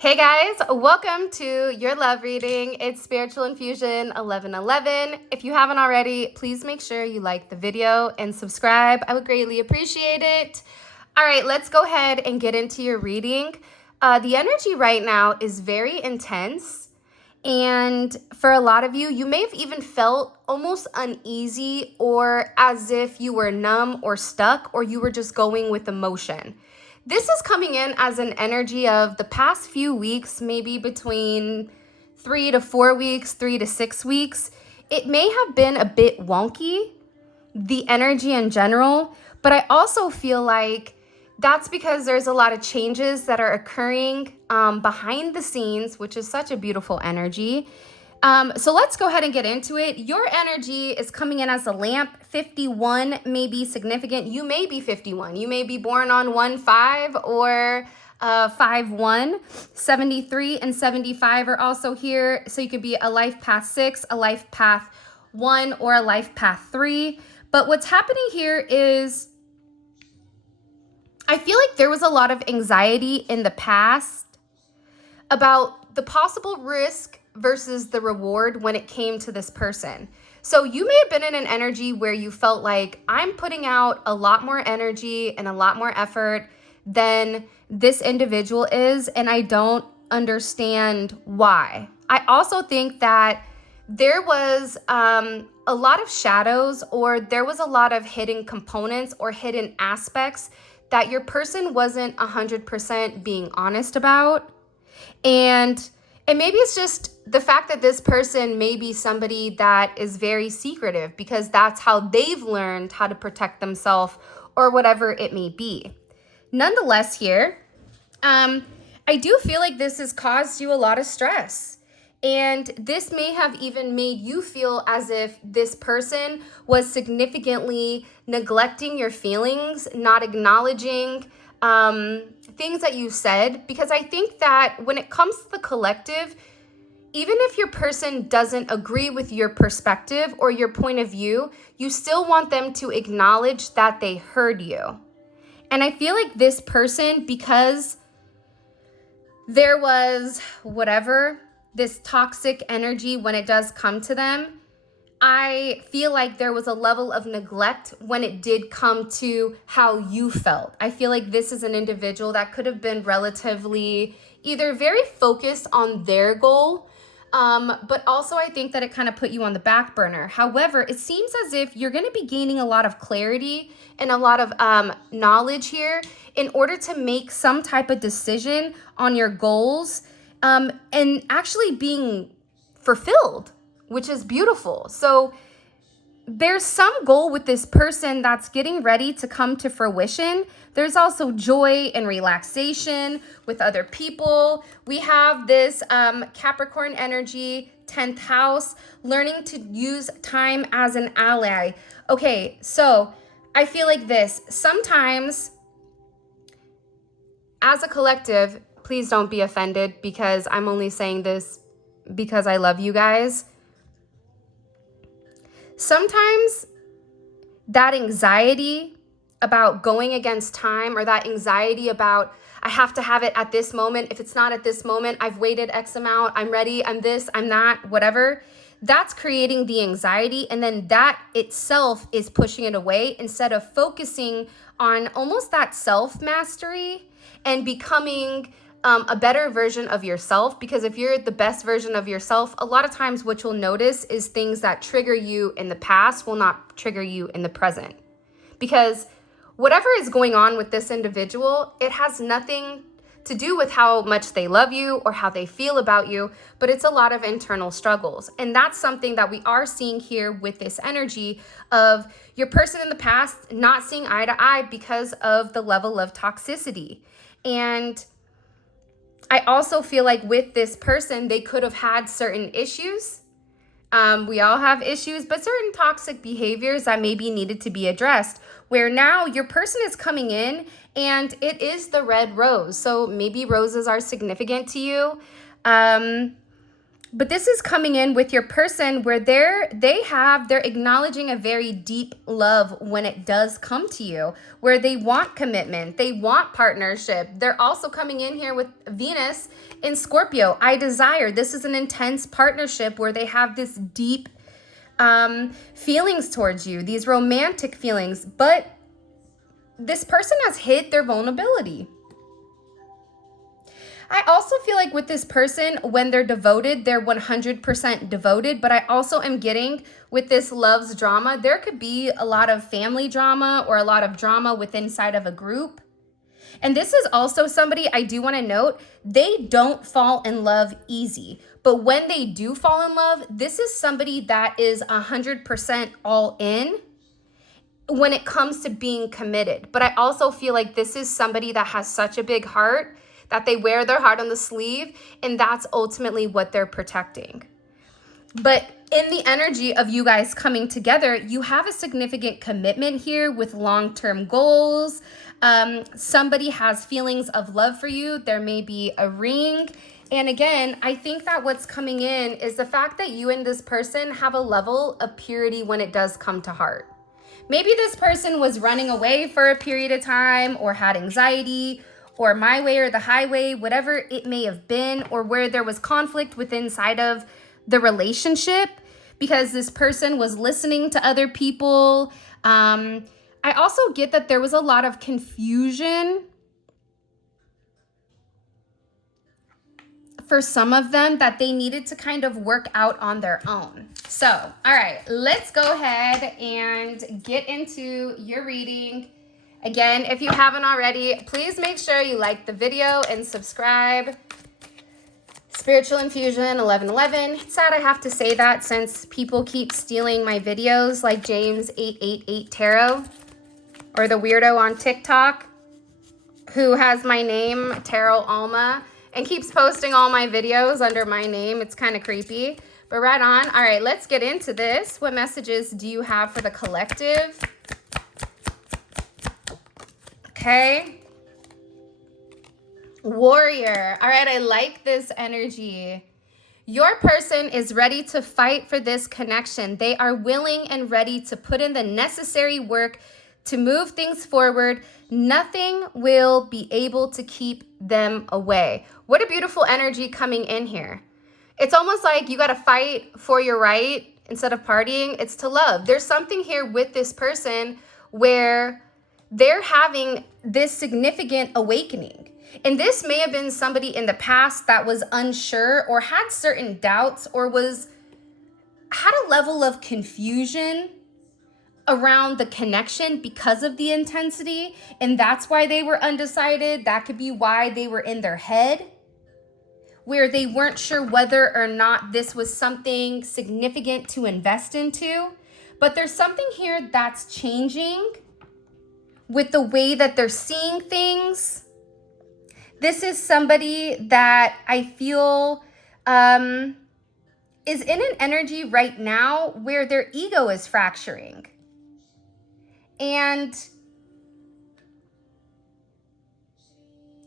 Hey guys, welcome to your love reading. It's Spiritual Infusion 1111. If you haven't already, please make sure you like the video and subscribe. I would greatly appreciate it. All right, let's go ahead and get into your reading. The energy right now is very intense. And for a lot of you, you may have even felt almost uneasy or as if you were numb or stuck or you were just going with emotion. This is coming in as an energy of the past few weeks, maybe between 3 to 4 weeks, 3 to 6 weeks. It may have been a bit wonky, the energy in general, but I also feel like that's because there's a lot of changes that are occurring behind the scenes, which is such a beautiful energy. So let's go ahead and get into it. Your energy is coming in as a lamp. 51 may be significant. You may be 51. You may be born on 1/5 or 5/1. 73 and 75 are also here. So you could be a life path 6, a life path 1, or a life path 3. But what's happening here is I feel like there was a lot of anxiety in the past about the possible risk versus the reward when it came to this person. So you may have been in an energy where you felt like I'm putting out a lot more energy and a lot more effort than this individual is, and I don't understand why. I also think that there was a lot of shadows, or there was a lot of hidden components or hidden aspects that your person wasn't 100% being honest about. And maybe it's just the fact that this person may be somebody that is very secretive because that's how they've learned how to protect themselves or whatever it may be. Nonetheless, here, I do feel like this has caused you a lot of stress. And this may have even made you feel as if this person was significantly neglecting your feelings, not acknowledging things that you said. Because I think that when it comes to the collective, even if your person doesn't agree with your perspective or your point of view, you still want them to acknowledge that they heard you. And I feel like this person, because there was whatever, this toxic energy when it does come to them, I feel like there was a level of neglect when it did come to how you felt. I feel like this is an individual that could have been relatively either very focused on their goal, but also I think that it kind of put you on the back burner. However, it seems as if you're going to be gaining a lot of clarity and a lot of knowledge here in order to make some type of decision on your goals and actually being fulfilled, which is beautiful. So there's some goal with this person that's getting ready to come to fruition. There's also joy and relaxation with other people. We have this Capricorn energy, 10th house, learning to use time as an ally. Okay, so I feel like this. Sometimes as a collective, please don't be offended because I'm only saying this because I love you guys. Sometimes that anxiety about going against time, or that anxiety about I have to have it at this moment. If it's not at this moment, I've waited X amount, I'm ready, I'm this, I'm that, whatever. That's creating the anxiety, and then that itself is pushing it away instead of focusing on almost that self-mastery and becoming a better version of yourself. Because if you're the best version of yourself, a lot of times what you'll notice is things that trigger you in the past will not trigger you in the present. Because whatever is going on with this individual, it has nothing to do with how much they love you or how they feel about you, but it's a lot of internal struggles. And that's something that we are seeing here with this energy of your person in the past not seeing eye to eye because of the level of toxicity. And I also feel like with this person, they could have had certain issues. We all have issues, but certain toxic behaviors that maybe needed to be addressed, where now your person is coming in and it is the red rose. So maybe roses are significant to you. But this is coming in with your person where they're acknowledging a very deep love when it does come to you, where they want commitment, they want partnership. They're also coming in here with Venus in Scorpio. I desire. This is an intense partnership where they have this deep feelings towards you, these romantic feelings, but this person has hid their vulnerability. I also feel like with this person, when they're devoted, they're 100% devoted. But I also am getting with this love's drama, there could be a lot of family drama or a lot of drama within inside of a group. And this is also somebody I do want to note, they don't fall in love easy. But when they do fall in love, this is somebody that is 100% all in when it comes to being committed. But I also feel like this is somebody that has such a big heart that they wear their heart on the sleeve, and that's ultimately what they're protecting. But in the energy of you guys coming together, you have a significant commitment here with long-term goals. Somebody has feelings of love for you. There may be a ring. And again, I think that what's coming in is the fact that you and this person have a level of purity when it does come to heart. Maybe this person was running away for a period of time or had anxiety, or my way or the highway, whatever it may have been, or where there was conflict within inside of the relationship because this person was listening to other people. I also get that there was a lot of confusion for some of them that they needed to kind of work out on their own. So, all right, let's go ahead and get into your reading. Again, if you haven't already, please make sure you like the video and subscribe. Spiritual Infusion 1111. It's sad I have to say that since people keep stealing my videos like James 888 Tarot or the weirdo on TikTok who has my name, Tarot Alma, and keeps posting all my videos under my name. It's kind of creepy, but right on. All right, let's get into this. What messages do you have for the collective? Okay. Warrior. All right, I like this energy. Your person is ready to fight for this connection. They are willing and ready to put in the necessary work to move things forward. Nothing will be able to keep them away. What a beautiful energy coming in here. It's almost like you got to fight for your right instead of partying. It's to love. There's something here with this person where they're having this significant awakening. And this may have been somebody in the past that was unsure or had certain doubts or had a level of confusion around the connection because of the intensity. And that's why they were undecided. That could be why they were in their head, where they weren't sure whether or not this was something significant to invest into. But there's something here that's changing with the way that they're seeing things. This is somebody that I feel is in an energy right now where their ego is fracturing. And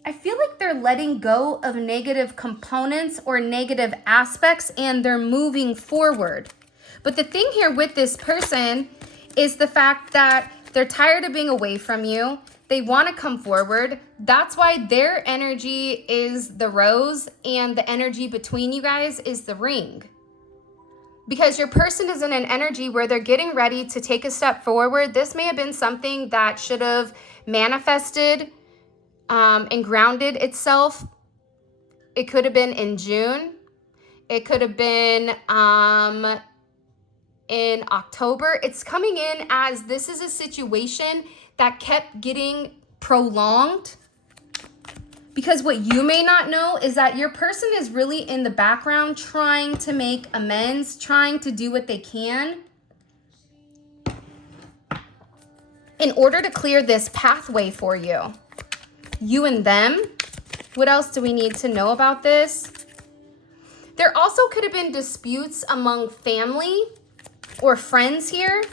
I feel like they're letting go of negative components or negative aspects and they're moving forward. But the thing here with this person is the fact that they're tired of being away from you. They want to come forward. That's why their energy is the rose and the energy between you guys is the ring. Because your person is in an energy where they're getting ready to take a step forward. This may have been something that should have manifested and grounded itself. It could have been in June. It could have been in October. It's coming in as this is a situation that kept getting prolonged. Because what you may not know is that your person is really in the background trying to make amends, trying to do what they can in order to clear this pathway for you. You and them. What else do we need to know about this? There also could have been disputes among family or friends here.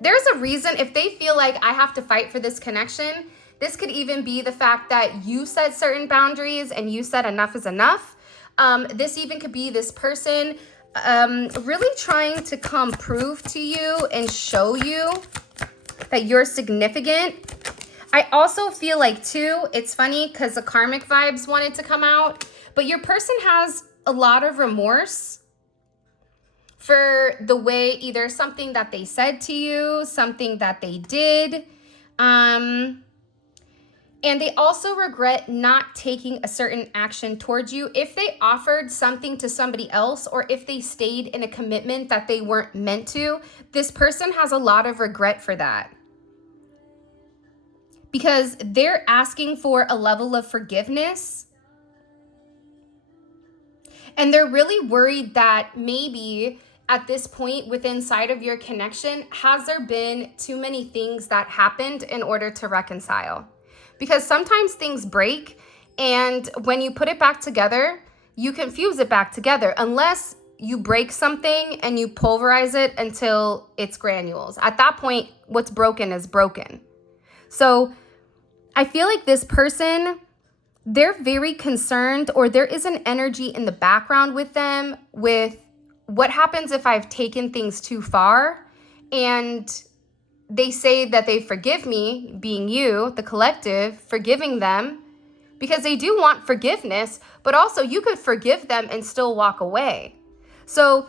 There's a reason if they feel like I have to fight for this connection. This could even be the fact that you set certain boundaries and you said enough is enough. This even could be this person really trying to come prove to you and show you that you're significant. I also feel like too, it's funny because the karmic vibes wanted to come out, but your person has a lot of remorse for the way either something that they said to you, something that they did, and they also regret not taking a certain action towards you. If they offered something to somebody else, or if they stayed in a commitment that they weren't meant to, this person has a lot of regret for that. Because they're asking for a level of forgiveness. And they're really worried that maybe at this point within inside of your connection, has there been too many things that happened in order to reconcile? Because sometimes things break, and when you put it back together, you can fuse it back together unless you break something and you pulverize it until it's granules. At that point, what's broken is broken. So I feel like this person, they're very concerned, or there is an energy in the background with them with what happens if I've taken things too far, and they say that they forgive me, being you, the collective, forgiving them, because they do want forgiveness, but also you could forgive them and still walk away. So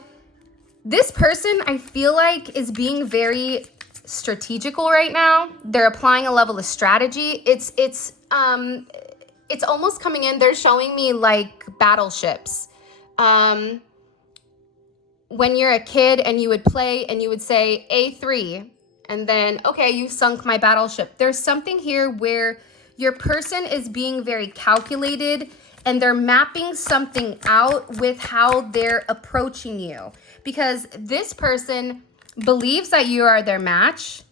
this person, I feel like, is being very strategical right now. They're applying a level of strategy. It's almost coming in. They're showing me like battleships. When you're a kid and you would play and you would say A3, and then, okay, you sunk my battleship. There's something here where your person is being very calculated, and they're mapping something out with how they're approaching you, because this person believes that you are their match.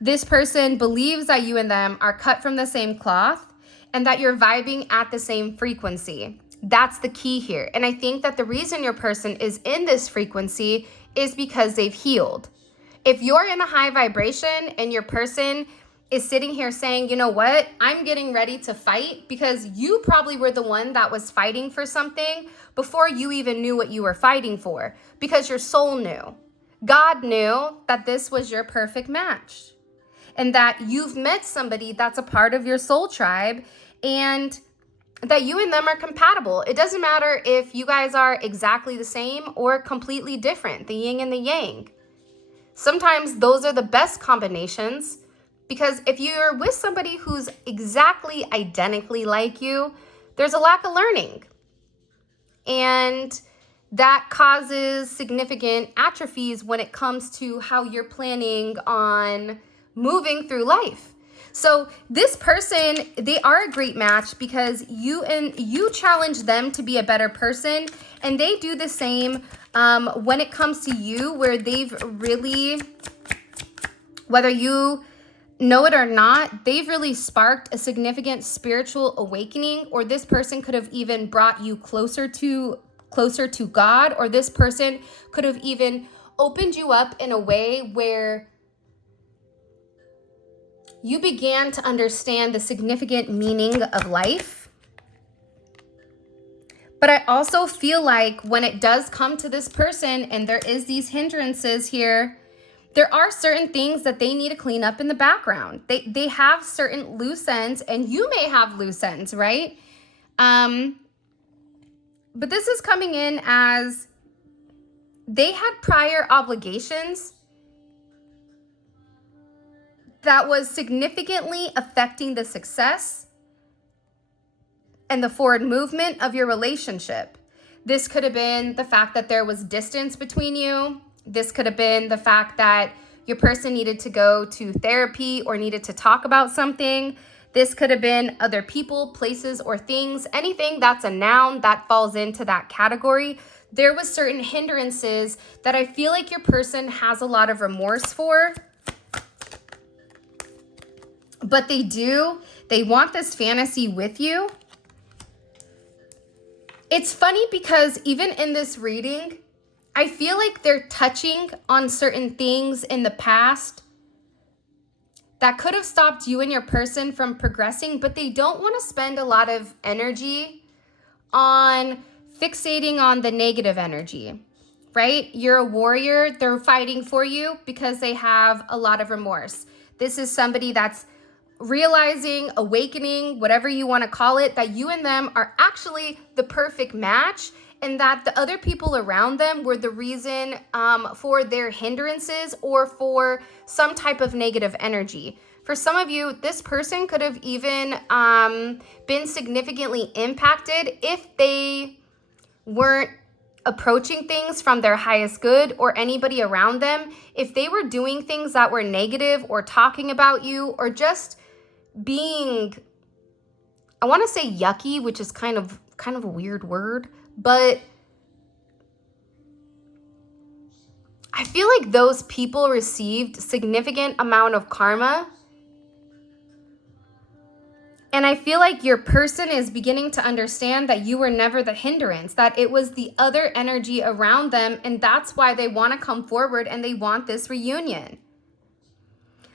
This person believes that you and them are cut from the same cloth, and that you're vibing at the same frequency. That's the key here. And I think that the reason your person is in this frequency is because they've healed. If you're in a high vibration and your person is sitting here saying, you know what, I'm getting ready to fight, because you probably were the one that was fighting for something before you even knew what you were fighting for, because your soul knew. God knew that this was your perfect match, and that you've met somebody that's a part of your soul tribe, and that you and them are compatible. It doesn't matter if you guys are exactly the same or completely different, the yin and the yang. Sometimes those are the best combinations, because if you're with somebody who's exactly identically like you, there's a lack of learning. And that causes significant atrophies when it comes to how you're planning on moving through life. So this person, they are a great match, because you challenge them to be a better person, and they do the same when it comes to you, where they've really, whether you know it or not, they've really sparked a significant spiritual awakening, or this person could have even brought you closer to God, or this person could have even opened you up in a way where you began to understand the significant meaning of life. But I also feel like when it does come to this person and there is these hindrances here, there are certain things that they need to clean up in the background. They have certain loose ends, and you may have loose ends, right? But this is coming in as they had prior obligations that was significantly affecting the success and the forward movement of your relationship. This could have been the fact that there was distance between you. This could have been the fact that your person needed to go to therapy or needed to talk about something. This could have been other people, places, or things. Anything that's a noun that falls into that category. There was certain hindrances that I feel like your person has a lot of remorse for. But they want this fantasy with you. It's funny because even in this reading, I feel like they're touching on certain things in the past that could have stopped you and your person from progressing, but they don't want to spend a lot of energy on fixating on the negative energy, right? You're a warrior. They're fighting for you because they have a lot of remorse. This is somebody that's realizing, awakening, whatever you want to call it, that you and them are actually the perfect match, and that the other people around them were the reason for their hindrances or for some type of negative energy. For some of you, this person could have even been significantly impacted if they weren't approaching things from their highest good, or anybody around them, if they were doing things that were negative or talking about you or just being, I want to say yucky, which is kind of a weird word, but I feel like those people received significant amount of karma. And I feel like your person is beginning to understand that you were never the hindrance, that it was the other energy around them, and that's why they want to come forward and they want this reunion.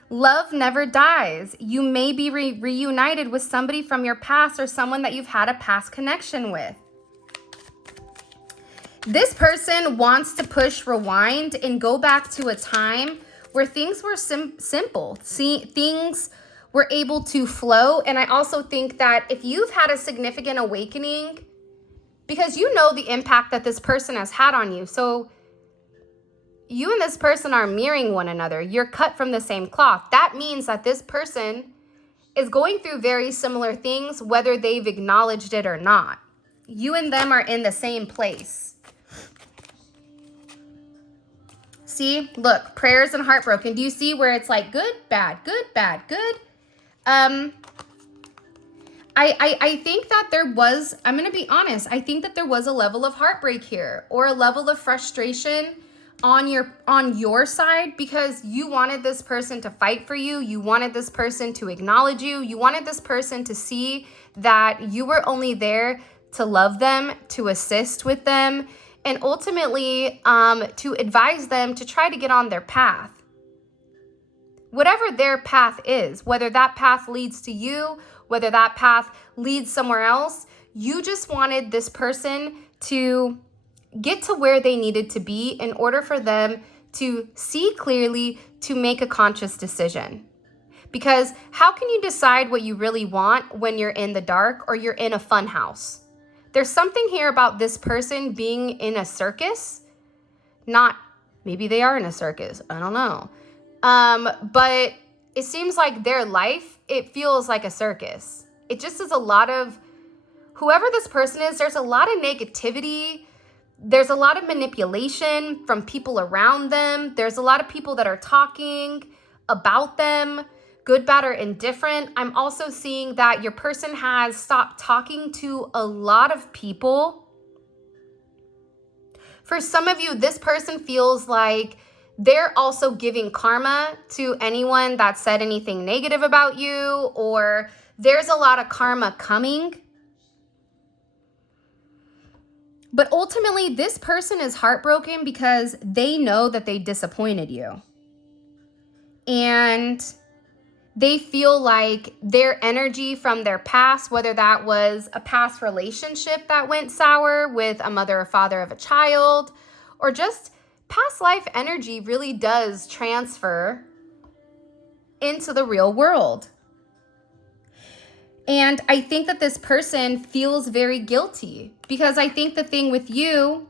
Love never dies. You may be reunited with somebody from your past or someone that you've had a past connection with. This person wants to push rewind and go back to a time where things were simple. Things were able to flow. And I also think that if you've had a significant awakening, because you know the impact that this person has had on you. So you and this person are mirroring one another. You're cut from the same cloth. That means that this person is going through very similar things, whether they've acknowledged it or not. You and them are in the same place. See, look, prayers and heartbroken. Do you see where it's like good, bad, good, bad, good? I think that there was, I'm going to be honest, I think that there was a level of heartbreak here, or a level of frustration on your side, because you wanted this person to fight for you. You wanted this person to acknowledge you. You wanted this person to see that you were only there to love them, to assist with them, and ultimately to advise them to try to get on their path. Whatever their path is, whether that path leads to you, whether that path leads somewhere else, you just wanted this person to get to where they needed to be in order for them to see clearly, to make a conscious decision. Because how can you decide what you really want when you're in the dark or you're in a fun house? There's something here about this person being in a circus. Maybe they are in a circus, I don't know. But it seems like their life, it feels like a circus. It just is a lot of, whoever this person is, there's a lot of negativity. There's a lot of manipulation from people around them. There's a lot of people that are talking about them, good, bad, or indifferent. I'm also seeing that your person has stopped talking to a lot of people. For some of you, this person feels like they're also giving karma to anyone that said anything negative about you, or there's a lot of karma coming. But ultimately, this person is heartbroken because they know that they disappointed you. And they feel like their energy from their past, whether that was a past relationship that went sour with a mother or father of a child, or just past life energy, really does transfer into the real world. And I think that this person feels very guilty, because I think the thing with you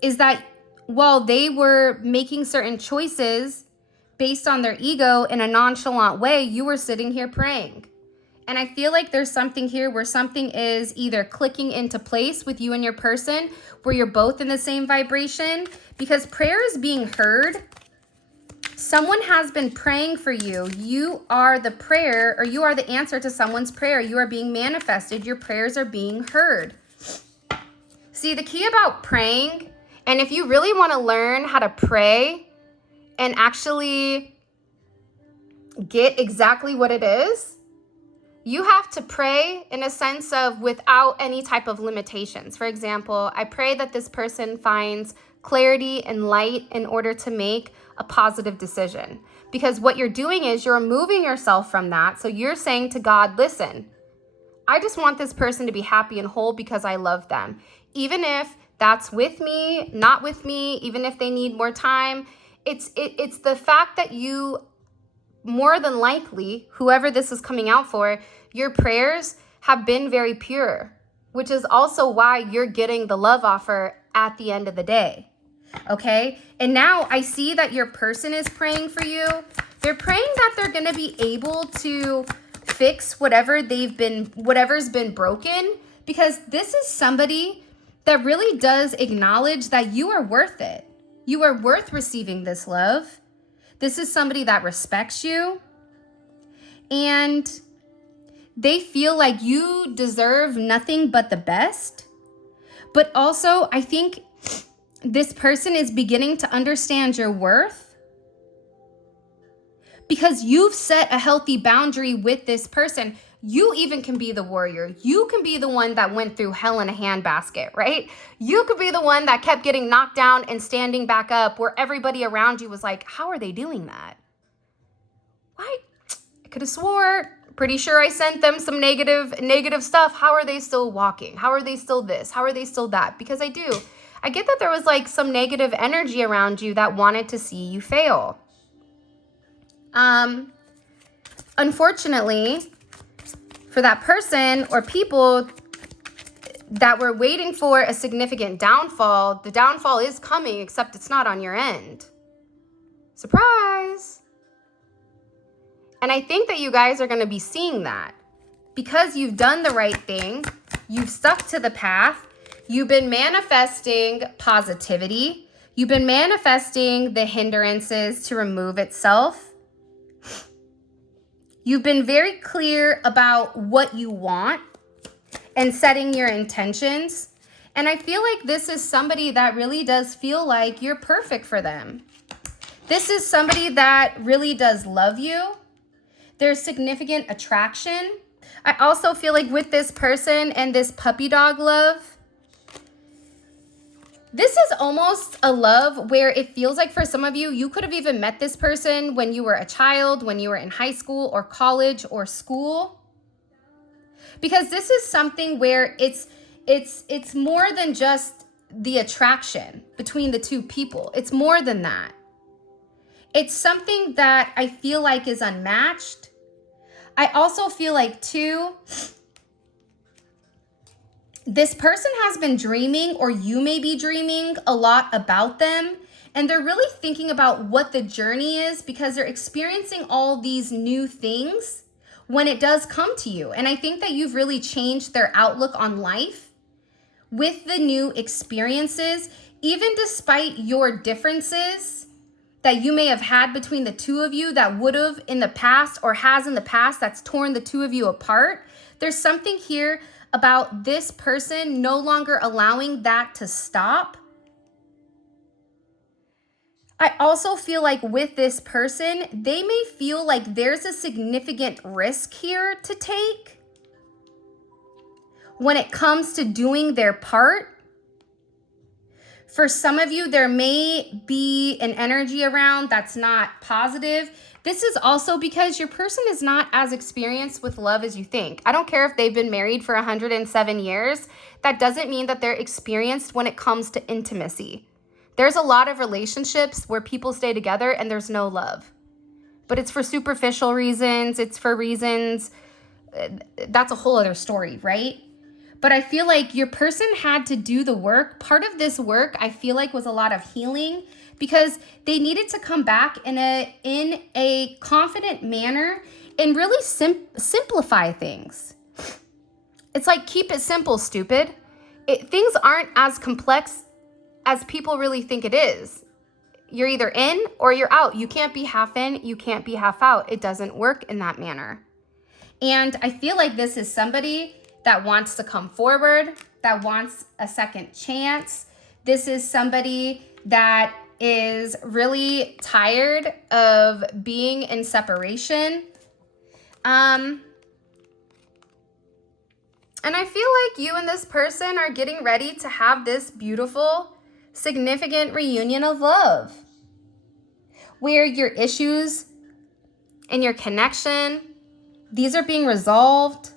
is that while they were making certain choices based on their ego in a nonchalant way, you were sitting here praying. And I feel like there's something here where something is either clicking into place with you and your person, where you're both in the same vibration, because prayer is being heard. Someone has been praying for you. You are the prayer, or you are the answer to someone's prayer. You are being manifested. Your prayers are being heard. See, the key about praying, and if you really want to learn how to pray and actually get exactly what it is, you have to pray in a sense of without any type of limitations. For example, I pray that this person finds clarity and light in order to make a positive decision. Because what you're doing is you're removing yourself from that. So you're saying to God, listen, I just want this person to be happy and whole because I love them. Even if that's with me, not with me, even if they need more time. It's the fact that you, more than likely, whoever this is coming out for, your prayers have been very pure, which is also why you're getting the love offer at the end of the day. Okay? And now I see that your person is praying for you. They're praying that they're going to be able to fix whatever's been broken, because this is somebody that really does acknowledge that you are worth it. You are worth receiving this love. This is somebody that respects you, and they feel like you deserve nothing but the best. But also, I think this person is beginning to understand your worth because you've set a healthy boundary with this person. You even can be the warrior. You can be the one that went through hell in a handbasket, right? You could be the one that kept getting knocked down and standing back up, where everybody around you was like, how are they doing that? Why? I could have swore, pretty sure I sent them some negative stuff. How are they still walking? How are they still this? How are they still that? Because I get that there was like some negative energy around you that wanted to see you fail. Unfortunately, for that person or people that were waiting for a significant downfall, the downfall is coming, except it's not on your end. Surprise! And I think that you guys are going to be seeing that because you've done the right thing. You've stuck to the path. You've been manifesting positivity. You've been manifesting the hindrances to remove itself. You've been very clear about what you want and setting your intentions. And I feel like this is somebody that really does feel like you're perfect for them. This is somebody that really does love you. There's significant attraction. I also feel like with this person and this puppy dog love, this is almost a love where it feels like for some of you, you could have even met this person when you were a child, when you were in high school or college or school. Because this is something where it's more than just the attraction between the two people. It's more than that. It's something that I feel like is unmatched. I also feel like too, this person has been dreaming, or you may be dreaming a lot about them, and they're really thinking about what the journey is because they're experiencing all these new things when it does come to you. And I think that you've really changed their outlook on life with the new experiences, even despite your differences that you may have had between the two of you that would have in the past or has in the past that's torn the two of you apart. There's something here about this person no longer allowing that to stop. I also feel like with this person, they may feel like there's a significant risk here to take when it comes to doing their part. For some of you, there may be an energy around that's not positive. This is also because your person is not as experienced with love as you think. I don't care if they've been married for 107 years. That doesn't mean that they're experienced when it comes to intimacy. There's a lot of relationships where people stay together and there's no love. But it's for superficial reasons. It's for reasons, that's a whole other story, right? But I feel like your person had to do the work. Part of this work, I feel like, was a lot of healing because they needed to come back in a confident manner and really simplify things. It's like, keep it simple, stupid. Things aren't as complex as people really think it is. You're either in or you're out. You can't be half in, you can't be half out. It doesn't work in that manner. And I feel like this is somebody that wants to come forward, that wants a second chance. This is somebody that is really tired of being in separation. And I feel like you and this person are getting ready to have this beautiful, significant reunion of love, where your issues and your connection, these are being resolved.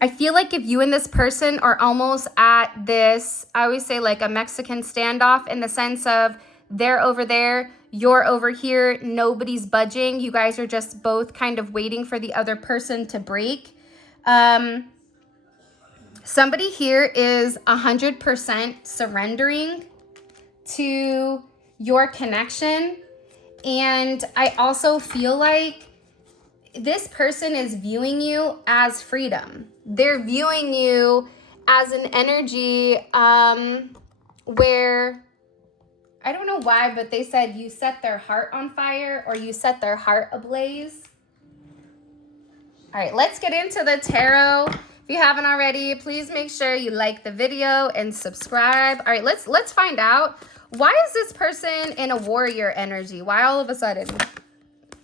I feel like if you and this person are almost at this, I always say like a Mexican standoff, in the sense of they're over there, you're over here, nobody's budging. You guys are just both kind of waiting for the other person to break. Somebody here is 100% surrendering to your connection. And I also feel like this person is viewing you as freedom. They're viewing you as an energy where, I don't know why, but they said you set their heart on fire, or you set their heart ablaze. All right, let's get into the tarot. If you haven't already, please make sure you like the video and subscribe. All right, let's find out, why is this person in a warrior energy? Why all of a sudden?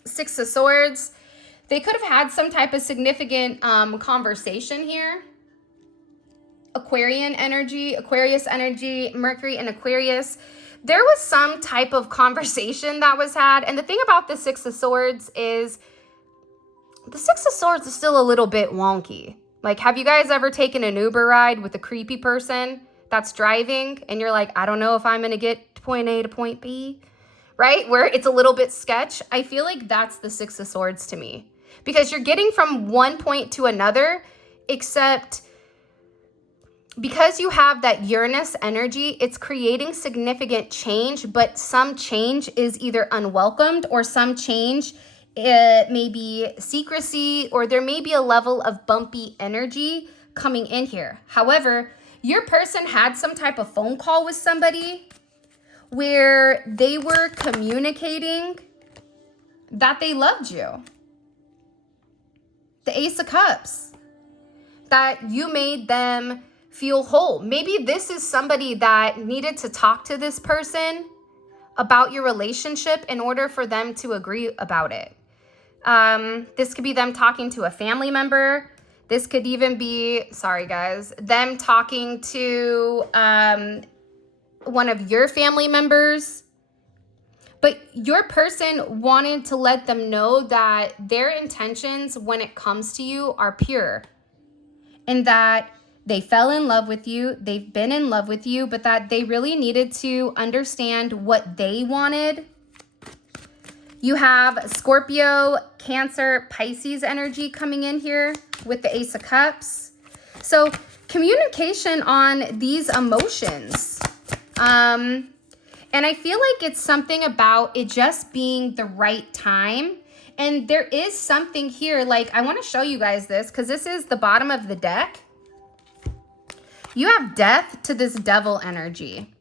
Six of Swords. They could have had some type of significant conversation here. Aquarian energy, Aquarius energy, Mercury and Aquarius. There was some type of conversation that was had. And the thing about the Six of Swords is, the Six of Swords is still a little bit wonky. Like, have you guys ever taken an Uber ride with a creepy person that's driving and you're like, I don't know if I'm going to get to point A to point B, right? Where it's a little bit sketch. I feel like that's the Six of Swords to me, because you're getting from one point to another, except because you have that Uranus energy, it's creating significant change, but some change is either unwelcomed, or some change may be secrecy, or there may be a level of bumpy energy coming in here. However, your person had some type of phone call with somebody where they were communicating that they loved you. The Ace of Cups. That you made them feel whole. Maybe this is somebody that needed to talk to this person about your relationship in order for them to agree about it. This could be them talking to a family member. This could even be, sorry guys, them talking to one of your family members. But your person wanted to let them know that their intentions when it comes to you are pure. And that they fell in love with you, they've been in love with you, but that they really needed to understand what they wanted. You have Scorpio, Cancer, Pisces energy coming in here with the Ace of Cups. So communication on these emotions. And I feel like it's something about it just being the right time. And there is something here, like I want to show you guys this, because this is the bottom of the deck. You have Death to this Devil energy.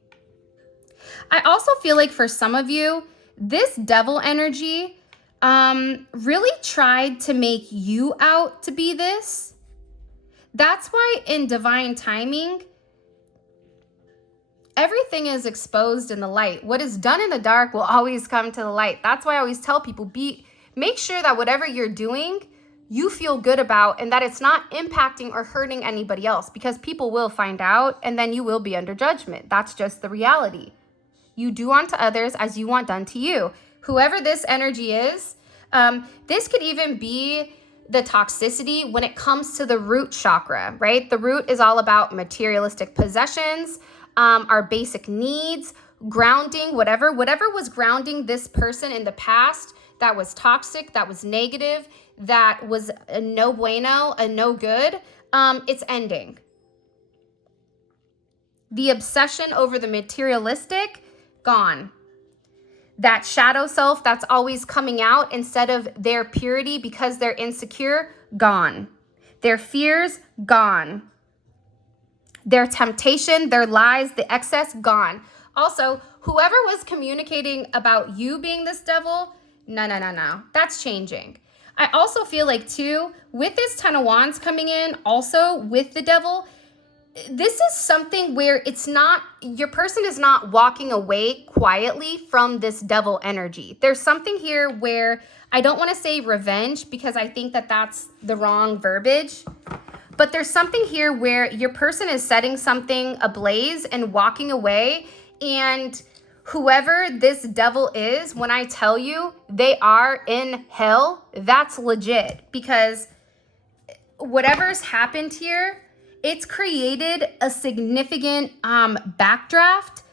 I also feel like for some of you, this Devil energy really tried to make you out to be this. That's why in divine timing, everything is exposed in the light. What is done in the dark will always come to the light. That's why I always tell people, make sure that whatever you're doing, you feel good about, and that it's not impacting or hurting anybody else, because people will find out and then you will be under judgment. That's just the reality. You do unto others as you want done to you. Whoever this energy is, this could even be the toxicity when it comes to the root chakra, right? The root is all about materialistic possessions, our basic needs, grounding, whatever was grounding this person in the past that was toxic, that was negative, that was a no bueno, a no good, it's ending. The obsession over the materialistic, gone. That shadow self that's always coming out instead of their purity because they're insecure, gone. Their fears, gone. Their temptation, their lies, the excess, gone. Also, whoever was communicating about you being this devil, no. That's changing. I also feel like too, with this Ten of Wands coming in, also with the devil, this is something where it's not, your person is not walking away quietly from this devil energy. There's something here where I don't want to say revenge, because I think that that's the wrong verbiage. But there's something here where your person is setting something ablaze and walking away. And whoever this devil is, when I tell you they are in hell, that's legit. Because whatever's happened here, it's created a significant backdraft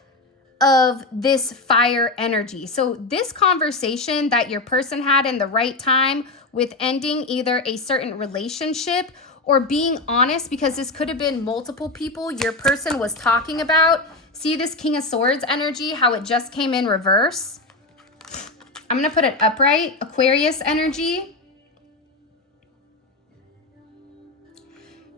of this fire energy. So this conversation that your person had in the right time with ending either a certain relationship or being honest, because this could have been multiple people your person was talking about. See this King of Swords energy, how it just came in reverse? I'm going to put it upright. Aquarius energy.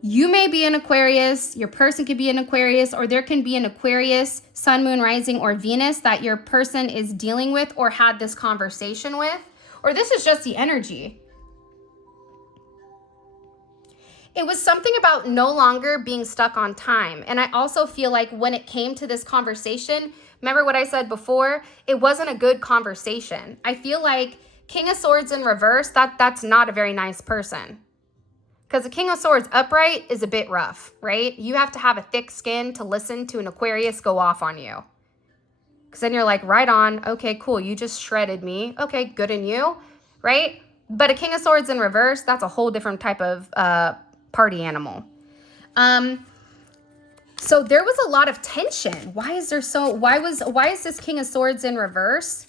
You may be an Aquarius, your person could be an Aquarius, or there can be an Aquarius, Sun, Moon, Rising, or Venus that your person is dealing with or had this conversation with, or this is just the energy. It was something about no longer being stuck on time. And I also feel like when it came to this conversation, remember what I said before? It wasn't a good conversation. I feel like King of Swords in reverse, that's not a very nice person. Because the King of Swords upright is a bit rough, right? You have to have a thick skin to listen to an Aquarius go off on you. Because then you're like, right on. Okay, cool. You just shredded me. Okay, good in you, right? But a King of Swords in reverse, that's a whole different type of party animal. So there was a lot of tension. Why is this King of Swords in reverse?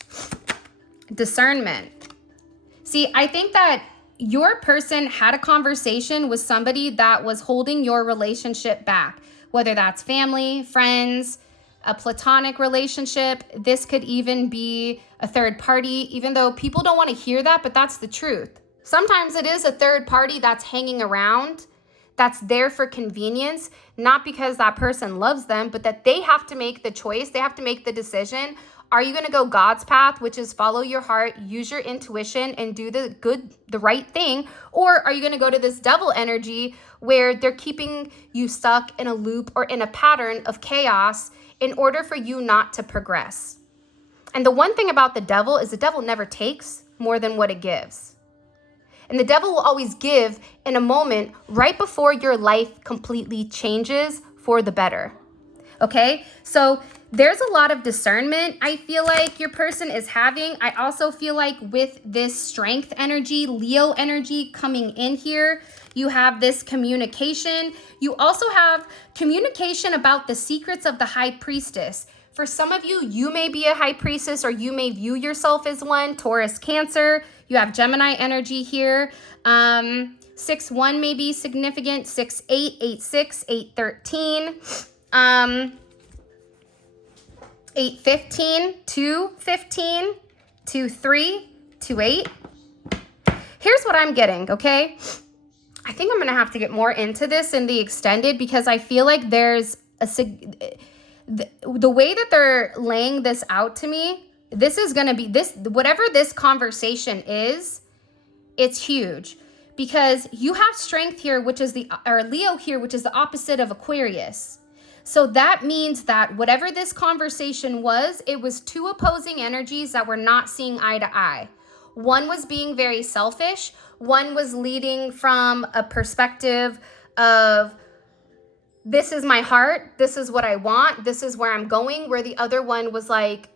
Discernment. See, I think that your person had a conversation with somebody that was holding your relationship back, whether that's family, friends, a platonic relationship. This could even be a third party, even though people don't want to hear that, but that's the truth. Sometimes it is a third party that's hanging around, that's there for convenience, not because that person loves them, but that they have to make the choice. They have to make the decision. Are you going to go God's path, which is follow your heart, use your intuition, and do the right thing? Or are you going to go to this devil energy where they're keeping you stuck in a loop or in a pattern of chaos in order for you not to progress? And the one thing about the devil is the devil never takes more than what it gives. And the devil will always give in a moment right before your life completely changes for the better. Okay, so there's a lot of discernment I feel like your person is having. I also feel like with this strength energy, Leo energy coming in here, you have this communication. You also have communication about the secrets of the high priestess. For some of you, you may be a high priestess or you may view yourself as one. Taurus, Cancer. You have Gemini energy here. 6-1 may be significant. 6-8, 8-6, 8-13. 8-15, 2-15, 2-3, 2-8. Here's what I'm getting, okay? I think I'm going to have to get more into this in the extended because I feel like there's the way that they're laying this out to me, this is going to be whatever this conversation is, it's huge because you have strength here, which is Leo here, which is the opposite of Aquarius. So that means that whatever this conversation was, it was two opposing energies that were not seeing eye to eye. One was being very selfish. One was leading from a perspective of, this is my heart, this is what I want, this is where I'm going, where the other one was like,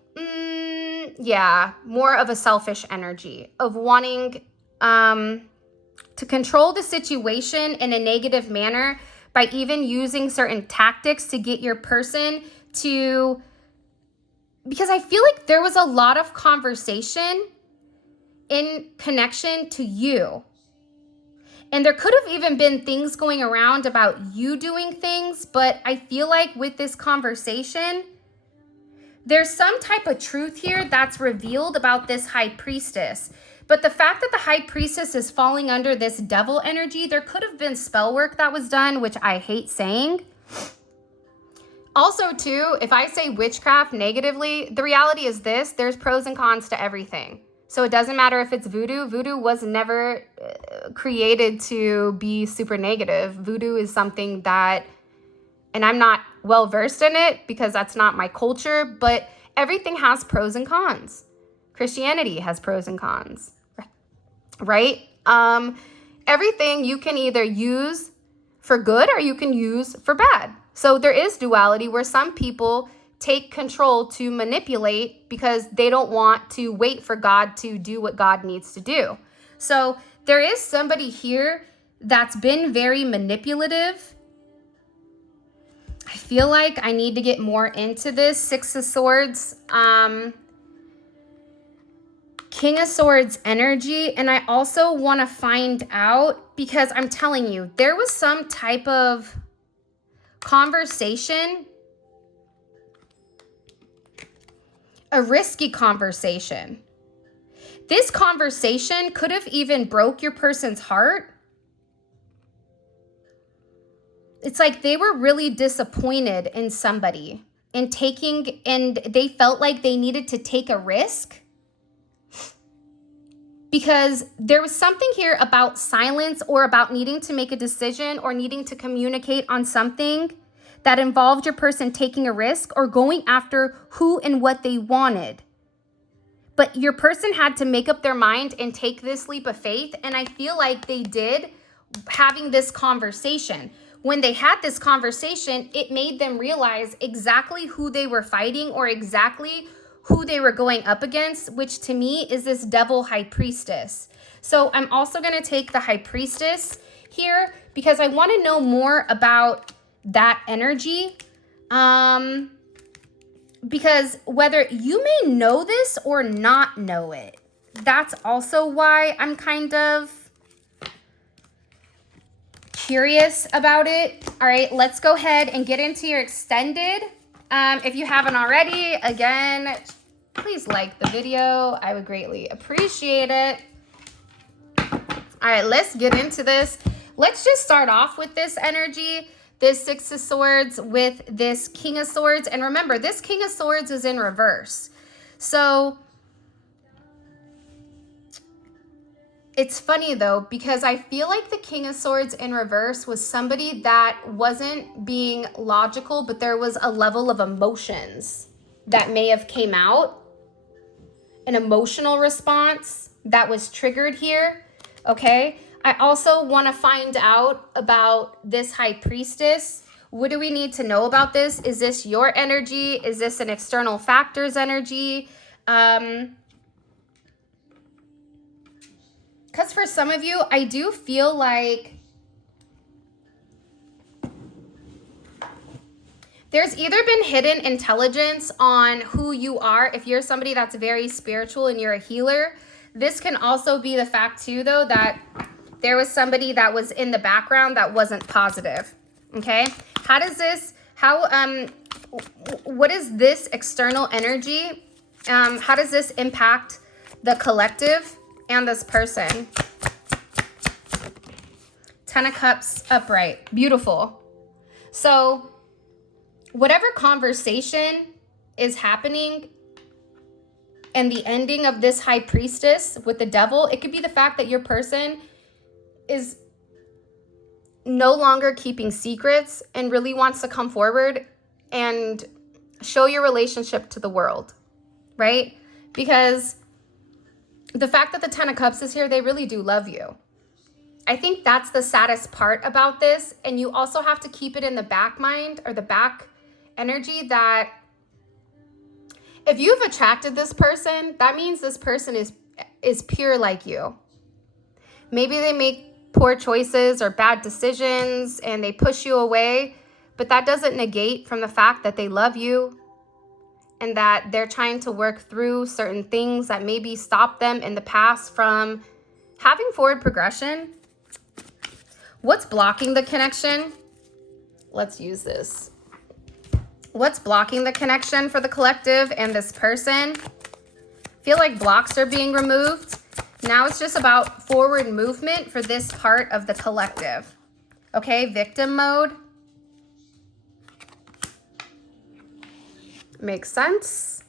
yeah, more of a selfish energy of wanting to control the situation in a negative manner by even using certain tactics to get your person to, because I feel like there was a lot of conversation in connection to you. And there could have even been things going around about you doing things, but I feel like with this conversation, there's some type of truth here that's revealed about this high priestess. But the fact that the high priestess is falling under this devil energy, there could have been spell work that was done, which I hate saying. Also, too, if I say witchcraft negatively, the reality is this, there's pros and cons to everything. So it doesn't matter if it's voodoo. Voodoo was never created to be super negative. Voodoo is something that, and I'm not well versed in it because that's not my culture, but everything has pros and cons. Christianity has pros and cons, right? Everything you can either use for good or you can use for bad. So there is duality where some people take control to manipulate because they don't want to wait for God to do what God needs to do. So there is somebody here that's been very manipulative. I feel like I need to get more into this. Six of Swords, King of Swords energy. And I also want to find out, because I'm telling you, there was some type of conversation, a risky conversation. This conversation could have even broke your person's heart. It's like they were really disappointed in somebody and they felt like they needed to take a risk, because there was something here about silence or about needing to make a decision or needing to communicate on something that involved your person taking a risk or going after who and what they wanted. But your person had to make up their mind and take this leap of faith. And I feel like they did, having this conversation. When they had this conversation, it made them realize exactly who they were fighting or exactly who they were going up against, which to me is this devil high priestess. So I'm also going to take the high priestess here because I want to know more about that energy. Because whether you may know this or not know it, that's also why I'm kind of curious about it. All right, let's go ahead and get into your extended. If you haven't already, again, please like the video. I would greatly appreciate it. All right, let's get into this. Let's just start off with this energy, this Six of Swords with this King of Swords. And remember, this King of Swords is in reverse. So it's funny though, because I feel like the King of Swords in reverse was somebody that wasn't being logical, but there was a level of emotions that may have came out, an emotional response that was triggered here, okay? I also want to find out about this High Priestess. What do we need to know about this? Is this your energy? Is this an external factor's energy? Because for some of you, I do feel like there's either been hidden intelligence on who you are. If you're somebody that's very spiritual and you're a healer, this can also be the fact too, though, that there was somebody that was in the background that wasn't positive, okay? How does this, what is this external energy? How does this impact the collective and this person? Ten of Cups upright, beautiful. So whatever conversation is happening and the ending of this High Priestess with the devil, it could be the fact that your person is no longer keeping secrets and really wants to come forward and show your relationship to the world, right? Because the fact that the Ten of Cups is here, they really do love you. I think that's the saddest part about this. And you also have to keep it in the back mind or the back energy that if you've attracted this person, that means this person is pure like you. Maybe they make poor choices or bad decisions and they push you away, but that doesn't negate from the fact that they love you and that they're trying to work through certain things that maybe stopped them in the past from having forward progression. What's blocking the connection? Let's use this. What's blocking the connection for the collective and this person? I feel like blocks are being removed. Now it's just about forward movement for this part of the collective. Okay, victim mode. Makes sense.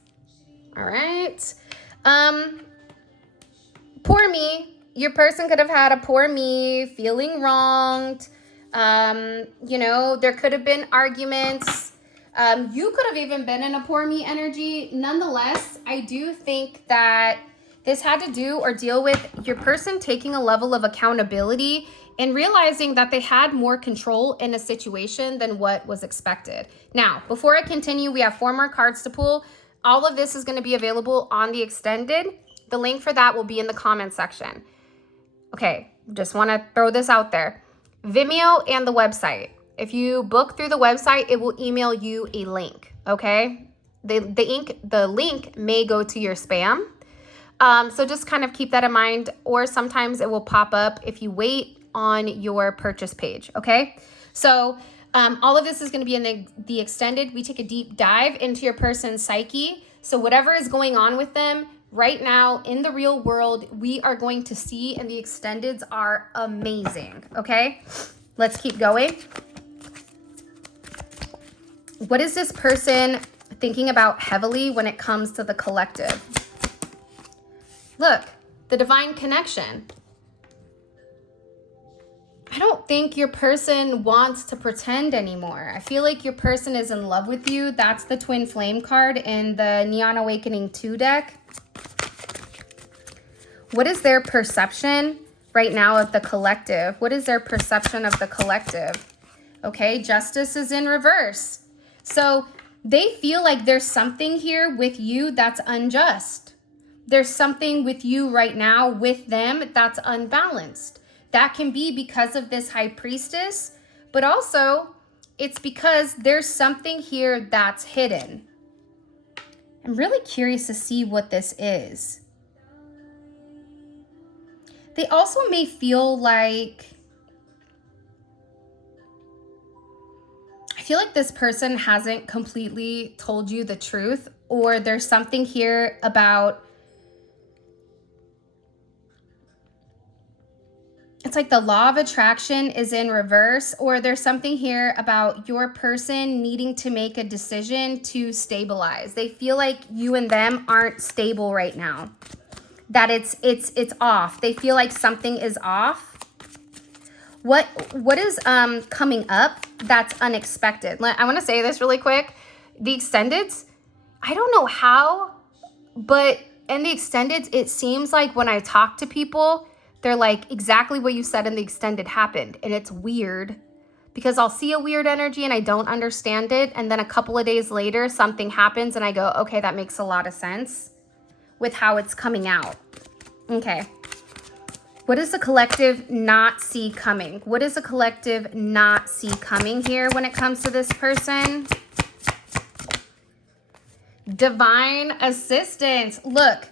All right. Poor me. Your person could have had a poor me, feeling wronged. You know, there could have been arguments. You could have even been in a poor me energy. Nonetheless, I do think that this had to do or deal with your person taking a level of accountability and realizing that they had more control in a situation than what was expected. Now, before I continue, we have 4 more cards to pull. All of this is going to be available on the extended. The link for that will be in the comment section. Okay, Just want to throw this out there. Vimeo and the website. If you book through the website, it will email you a link, okay? The link may go to your spam. So just kind of keep that in mind, or sometimes it will pop up if you wait on your purchase page, okay? So all of this is going to be in the extended. We take a deep dive into your person's psyche. So whatever is going on with them right now in the real world, we are going to see, and the extendeds are amazing, okay? Let's keep going. What is this person thinking about heavily when it comes to the collective? Look, the divine connection. I don't think your person wants to pretend anymore. I feel like your person is in love with you. That's the Twin Flame card in the Neon Awakening 2 deck. What is their perception right now of the collective? What is their perception of the collective? Okay, Justice is in reverse. So they feel like there's something here with you that's unjust. There's something with you right now with them that's unbalanced. That can be because of this High Priestess, but also it's because there's something here that's hidden. I'm really curious to see what this is. They also may feel like, I feel like this person hasn't completely told you the truth, or there's something here about, it's like the law of attraction is in reverse, or there's something here about your person needing to make a decision to stabilize. They feel like you and them aren't stable right now. That it's off. They feel like something is off. What is coming up that's unexpected? I want to say this really quick. The extendeds, I don't know how, but in the extendeds, it seems like when I talk to people, they're like, exactly what you said in the extended happened. And it's weird because I'll see a weird energy and I don't understand it. And then a couple of days later, something happens and I go, okay, that makes a lot of sense with how it's coming out. Okay. What does the collective not see coming? What does the collective not see coming here when it comes to this person? Divine assistance. Look,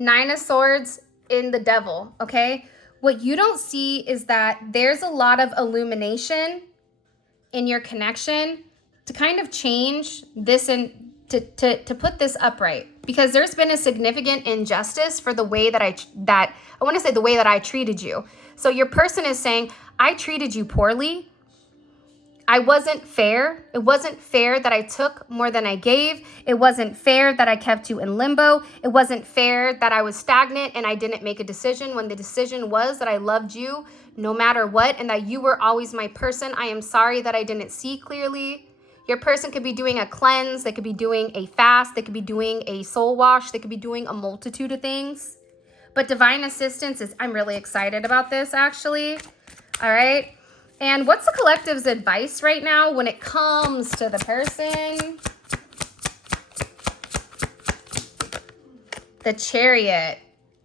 9 of Swords in the Devil, okay? What you don't see is that there's a lot of illumination in your connection to kind of change this and to put this upright, because there's been a significant injustice for the way that I want to say the way that I treated you. So your person is saying, I treated you poorly. I wasn't fair. It wasn't fair that I took more than I gave. It wasn't fair that I kept you in limbo. It wasn't fair that I was stagnant and I didn't make a decision when the decision was that I loved you no matter what and that you were always my person. I am sorry that I didn't see clearly. Your person could be doing a cleanse. They could be doing a fast. They could be doing a soul wash. They could be doing a multitude of things. But divine assistance is, I'm really excited about this actually. All right. And what's the collective's advice right now when it comes to the person? The Chariot.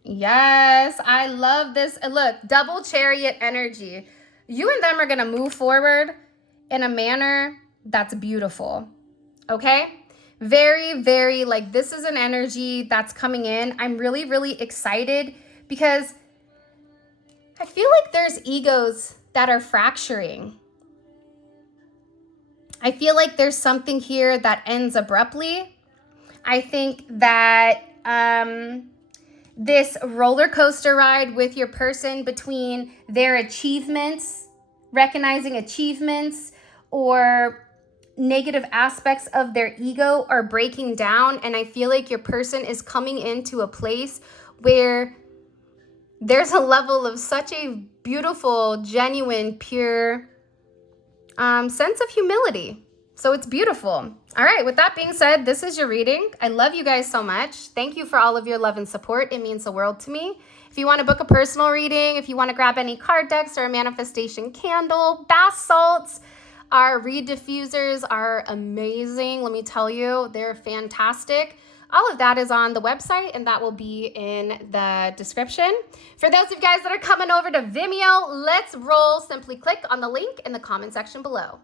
Yes, I love this. Look, double Chariot energy. You and them are going to move forward in a manner that's beautiful. Okay? Very, very, like, this is an energy that's coming in. I'm really, really excited because I feel like there's egos that are fracturing. I feel like there's something here that ends abruptly. I think that this roller coaster ride with your person between their achievements, recognizing achievements, or negative aspects of their ego are breaking down. And I feel like your person is coming into a place where there's a level of such a beautiful, genuine, pure sense of humility. So it's beautiful. All right, with that being said, this is your reading. I love you guys so much. Thank you for all of your love and support. It means the world to me. If you want to book a personal reading, if you want to grab any card decks or a manifestation candle, bath salts, our reed diffusers are amazing. Let me tell you, they're fantastic. All of that is on the website, and that will be in the description. For those of you guys that are coming over to Vimeo, let's roll. Simply click on the link in the comment section below.